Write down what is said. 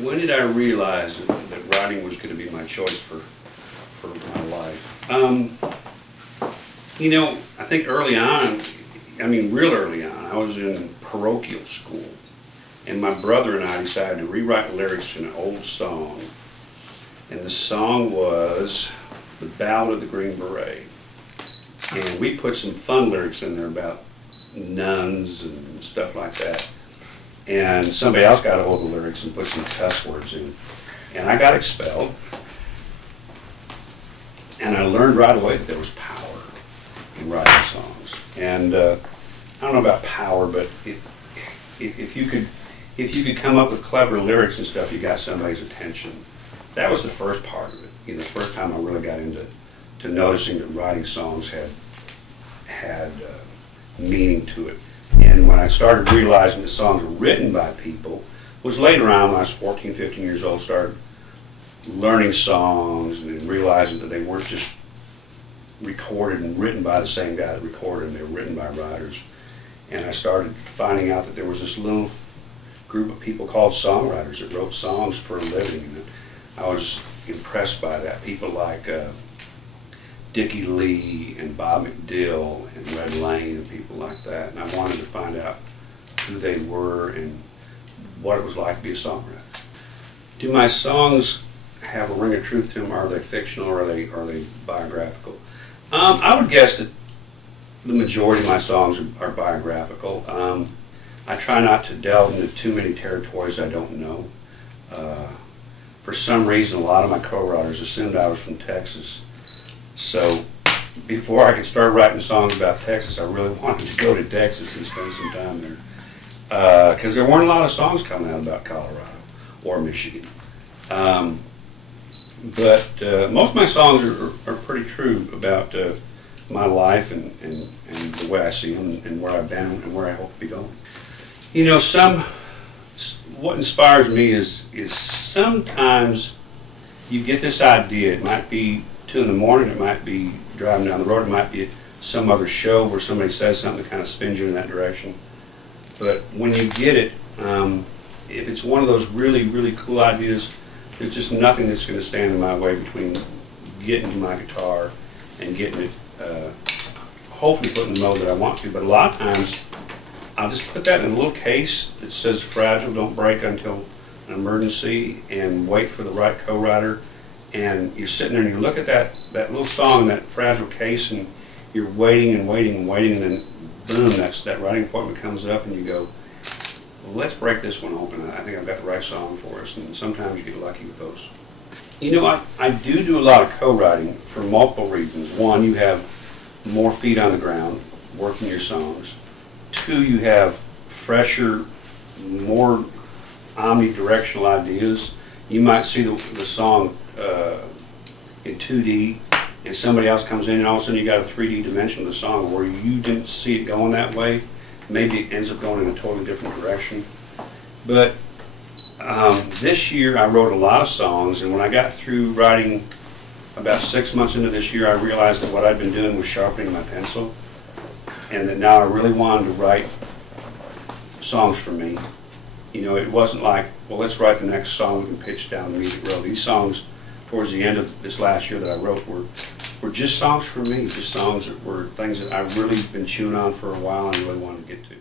When did I realize that writing was going to be my choice for my life? You know, I think early on, I mean real early on, I was in parochial school, and my brother and I decided to rewrite lyrics to an old song, and the song was The Ballad of the Green Beret. And we put some fun lyrics in there about nuns and stuff like that. And somebody else got a hold of the lyrics and put some cuss words in. And I got expelled. And I learned right away that there was power in writing songs. And I don't know about power, but if you could come up with clever lyrics and stuff, you got somebody's attention. That was the first part of it. You know, the first time I really got into noticing that writing songs had meaning to it. And when I started realizing that songs were written by people, was later on when I was 14, 15 years old, started learning songs and realizing that they weren't just recorded and written by the same guy that recorded them, they were written by writers. And I started finding out that there was this little group of people called songwriters that wrote songs for a living. And I was impressed by that. People like Dickie Lee and Bob McDill and Red Lane and people like that. And I wanted to find out who they were and what it was like to be a songwriter. Do my songs have a ring of truth to them? Are they fictional or are they biographical? I would guess that the majority of my songs are biographical. I try not to delve into too many territories I don't know. For some reason, a lot of my co-writers assumed I was from Texas. So before I could start writing songs about Texas, I really wanted to go to Texas and spend some time there. Because there weren't a lot of songs coming out about Colorado or Michigan. But most of my songs are pretty true about my life and the way I see them and where I've been and where I hope to be going. You know, what inspires me is sometimes you get this idea. It might be 2 in the morning, it might be driving down the road, it might be some other show where somebody says something that kind of spins you in that direction. But when you get it, if it's one of those really, really cool ideas, there's just nothing that's going to stand in my way between getting to my guitar and getting it, hopefully put in the mode that I want to. But a lot of times, I'll just put that in a little case that says fragile, don't break until an emergency, and wait for the right co-writer. And you're sitting there and you look at that little song, that fragile case, and you're waiting and waiting and waiting, and then boom, that writing appointment comes up and you go, well, let's break this one open. I think I've got the right song for us, and sometimes you get lucky with those. You know, I do a lot of co-writing for multiple reasons. One, you have more feet on the ground working your songs. 2, you have fresher, more omnidirectional ideas. You might see the song in 2D, and somebody else comes in and all of a sudden you got a 3D dimension of the song where you didn't see it going that way. Maybe it ends up going in a totally different direction. But this year I wrote a lot of songs, and when I got through writing about 6 months into this year, I realized that what I'd been doing was sharpening my pencil, and that now I really wanted to write songs for me. You know, it wasn't like, well, let's write the next song we can pitch down the music road. These songs, towards the end of this last year that I wrote, were just songs for me, just songs that were things that I've really been chewing on for a while and really wanted to get to.